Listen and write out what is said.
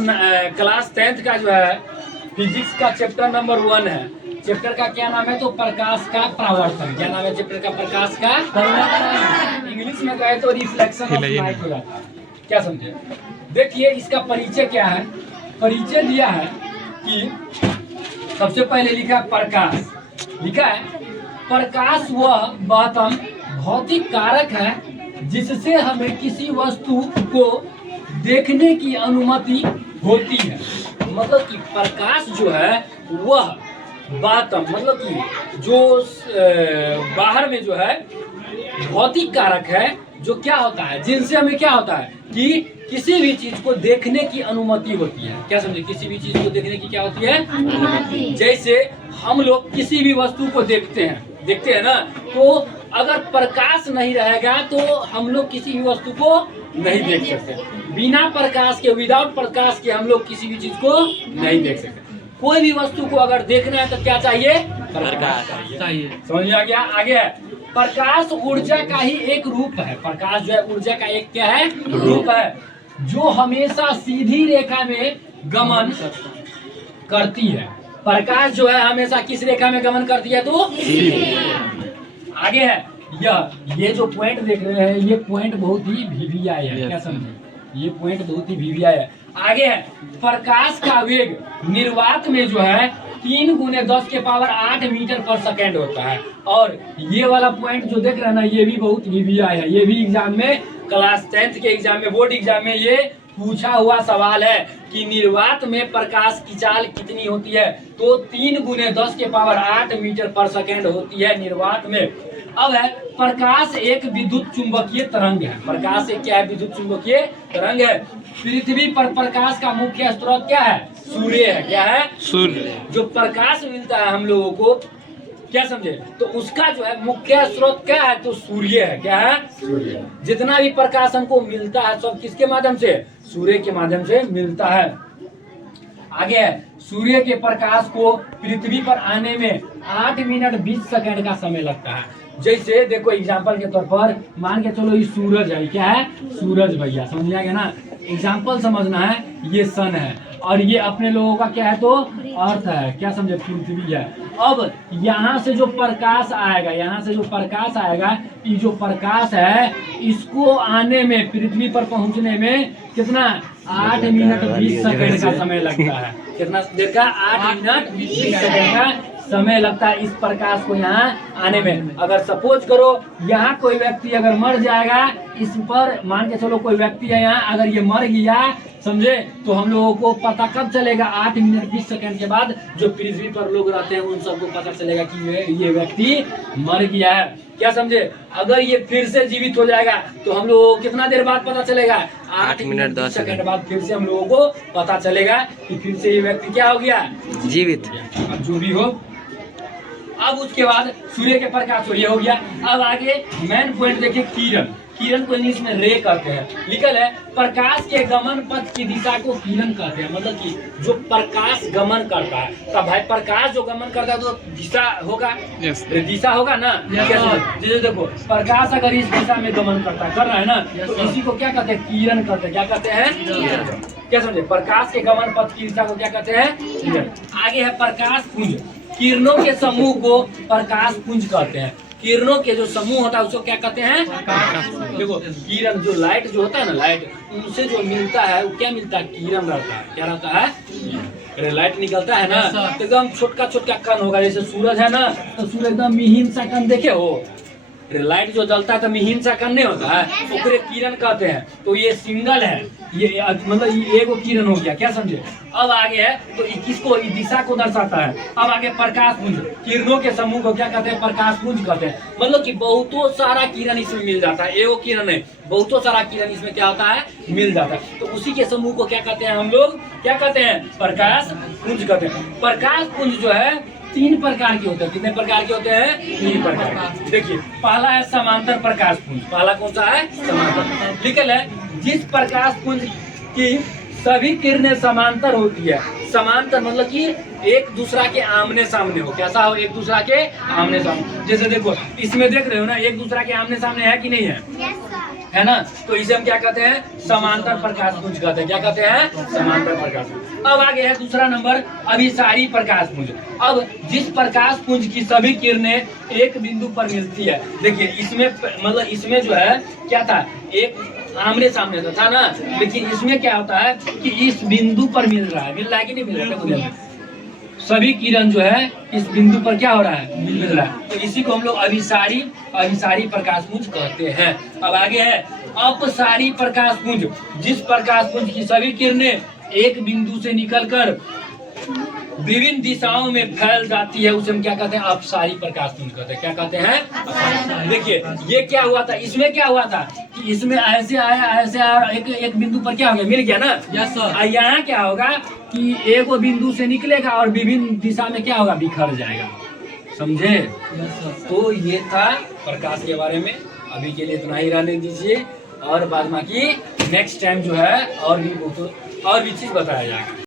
Class 10th का जो है फिजिक्स का चैप्टर नंबर 1 है। चैप्टर का क्या नाम है? तो प्रकाश का परावर्तन। क्या नाम है चैप्टर का? प्रकाश का परावर्तन। इंग्लिश में कहे तो रिफ्लेक्शन ऑफ लाइट हो जाता है। क्या समझे? देखिए इसका परिचय क्या है। परिचय दिया है कि सबसे पहले लिखा है प्रकाश। लिखा है प्रकाश वह भौतिक कारक है जिससे हमें किसी वस्तु को देखने की अनुमति होती है। मतलब कि प्रकाश जो है वह मतलब कि जो बाहर में जो है भौतिक कारक है, जो क्या होता है, जिनसे हमें क्या होता है कि किसी भी चीज को देखने की अनुमति होती है। क्या समझे? किसी भी चीज को देखने की क्या होती है? अनुमति। जैसे हम लोग किसी भी वस्तु को देखते हैं ना, तो अगर प्रकाश नहीं रहेगा तो हम लोग किसी भी वस्तु को नहीं देख सकते। बिना प्रकाश के, विदाउट प्रकाश के हम लोग किसी भी चीज को नहीं देख सकते। कोई भी वस्तु को अगर देखना है तो क्या चाहिए? प्रकाश चाहिए। समझ में आ गया? आगे है प्रकाश ऊर्जा का ही एक रूप है। प्रकाश जो है ऊर्जा का एक क्या है? रूप है, जो हमेशा सीधी रेखा में गमन करती है। प्रकाश जो है हमेशा किस रेखा में गमन करती है? तो आगे है ये जो पॉइंट देख रहे हैं, ये पॉइंट बहुत ही वीवीआई है। क्या समझे? ये पॉइंट बहुत ही वीवीआई है। आगे है प्रकाश का वेग निर्वात में जो है 3 × 10⁸ मीटर पर सेकेंड होता है। और ये वाला पॉइंट जो देख रहे हैं ना, ये भी बहुत वीवीआई है। ये भी एग्जाम में, क्लास 10th के एग्जाम में, बोर्ड एग्जाम में ये पूछा हुआ सवाल है कि निर्वात में प्रकाश की चाल कितनी होती है? तो 3 × 10⁸ मीटर पर सेकेंड होती है निर्वात में। अब है प्रकाश एक विद्युत चुंबकीय तरंग है। प्रकाश एक क्या है? विद्युत चुंबकीय तरंग है। पृथ्वी पर प्रकाश का मुख्य स्रोत क्या है? सूर्य है। क्या है? सूर्य। जो प्रकाश मिलता है हम लोगों को, क्या समझे, तो उसका जो है मुख्य स्रोत क्या है? तो सूर्य है। क्या है? सूर्य। जितना भी प्रकाश हमको मिलता है सब किसके माध्यम से? सूर्य के माध्यम से मिलता है। आगे है सूर्य के प्रकाश को पृथ्वी पर आने में 8 मिनट 20 सेकंड का समय लगता है। जैसे देखो एग्जांपल के तौर पर मान के चलो ये सूरज है। क्या है? सूरज भैया, समझ में आ गया ना? एग्जांपल समझना है। ये सन है और ये अपने लोगों का क्या है? तो अर्थ है। क्या समझे? पृथ्वी है। अब यहाँ से जो प्रकाश आएगा, ये जो प्रकाश है इसको आने में, पृथ्वी पर पहुंचने में कितना? 8 मिनट 20 सेकंड का समय लगता है। कितना देर का? 8 मिनट 20 सेकंड का समय लगता है इस प्रकाश को यहाँ आने में। अगर सपोज करो यहाँ कोई व्यक्ति अगर मर जाएगा, इस पर मान के चलो कोई व्यक्ति है यहाँ, अगर ये मर गया, समझे, तो हम लोगों को पता कब चलेगा? 8 मिनट 20 सेकंड के बाद जो पृथ्वी पर लोग रहते हैं उन सबको पता चलेगा कि ये व्यक्ति मर गया है। क्या समझे? अगर ये फिर से जीवित हो जाएगा तो हम लोगों को कितना देर बाद पता चलेगा? 8 मिनट 10 सेकंड बाद फिर से हम लोगों को पता चलेगा कि फिर से ये व्यक्ति क्या हो गया? जीवित। अब जो भी हो, अब उसके बाद सूर्य के प्रकाश ये हो गया। अब आगे मेन पॉइंट देखिए, किरण को इंग्लिश में रे कहते हैं। लिखल है प्रकाश के गमन पथ की दिशा को किरण कहते हैं। मतलब कि जो प्रकाश गमन करता है, तब भाई प्रकाश जो गमन करता है तो दिशा होगा। दिशा होगा ना? जैसे देखो प्रकाश अगर इस दिशा में गमन कर रहा है ना, तो इसी को क्या कहते हैं? किरण कहते हैं। क्या कहते हैं? क्या समझे? प्रकाश के गमन पथ की दिशा को क्या कहते हैं? किरण। आगे है प्रकाश पुंज। किरणों के समूह को प्रकाश पुंज कहते हैं। किरणों के जो समूह होता है उसको क्या कहते हैं? देखो किरण, जो लाइट जो होता है ना, लाइट उनसे जो मिलता है वो क्या मिलता है? किरण रहता है। क्या रहता है? अरे लाइट निकलता है ना, तो एकदम छोटका कण होगा। जैसे सूरज है ना, तो सूरज एकदम मिहिन सा कण देखे हो। लाइट जो जलता है तो मिहिन सा कण नहीं होता है, तो किरण कहते हैं। तो ये सिंगल है, ये मतलब ये एगो किरण हो गया। क्या समझे? अब आगे है तो किसको? दिशा को दर्शाता है। अब आगे प्रकाश पुंज, किरणों के समूह को क्या कहते हैं? प्रकाश पुंज कहते हैं। मतलब कि बहुतों सारा किरण इसमें मिल जाता है। एगो किरण है, बहुतों सारा किरण इसमें क्या होता है? मिल जाता है। तो उसी के समूह को क्या कहते हैं हम लोग? क्या कहते हैं? प्रकाश पुंज कहते हैं। प्रकाश पुंज जो है 3 प्रकार के होते हैं। कितने प्रकार के होते हैं? 3 प्रकार के। देखिए पहला है समांतर प्रकाश पुंज। पहला कौन सा है? समांतर। लिखल है जिस प्रकाश पुंज की सभी किरणें समांतर होती है। समांतर मतलब कि एक दूसरा के आमने सामने हो। कैसा हो? एक दूसरा के आमने सामने। जैसे देखो इसमें देख रहे हो ना, एक दूसरा के आमने सामने है कि नहीं है? है ना, तो इसे हम क्या कहते हैं, समांतर प्रकाश पुंज कहते हैं। क्या कहते हैं, समांतर प्रकाश पुंज। अब आगे है दूसरा नंबर, अभिसारी प्रकाश पुंज। अब जिस प्रकाश पुंज की सभी किरणें एक बिंदु पर मिलती है, देखिए इसमें मतलब इसमें जो है क्या था, एक आमने सामने था ना, लेकिन इसमें क्या होता है कि इस बिंदु पर मिल रहा है कि नहीं मिल रहा है, सभी किरण जो है इस बिंदु पर क्या हो रहा है, मिल रहा है। तो इसी को हम लोग अभिसारी प्रकाश पुंज कहते हैं। अब आगे है अपसारी प्रकाश पुंज। जिस प्रकाश पुंज की सभी किरणें एक बिंदु से निकलकर विभिन्न दिशाओं में फैल जाती है, उसे हम क्या कहते हैं, अपसारी प्रकाश पुंज कहते हैं। क्या कहते हैं, देखिए ये क्या हुआ था, इसमें क्या हुआ था कि इसमें ऐसे आया एक बिंदु पर क्या हो गया, मिल गया ना। Yes sir. यहाँ क्या होगा कि एक बिंदु से निकलेगा और विभिन्न दिशा में क्या होगा, बिखर जाएगा, समझे। Yes sir. तो ये था प्रकाश के बारे में, अभी के लिए इतना ही रहने दीजिए, और बाद बाकी नेक्स्ट टाइम जो है और भी चीज बताया जाएगा।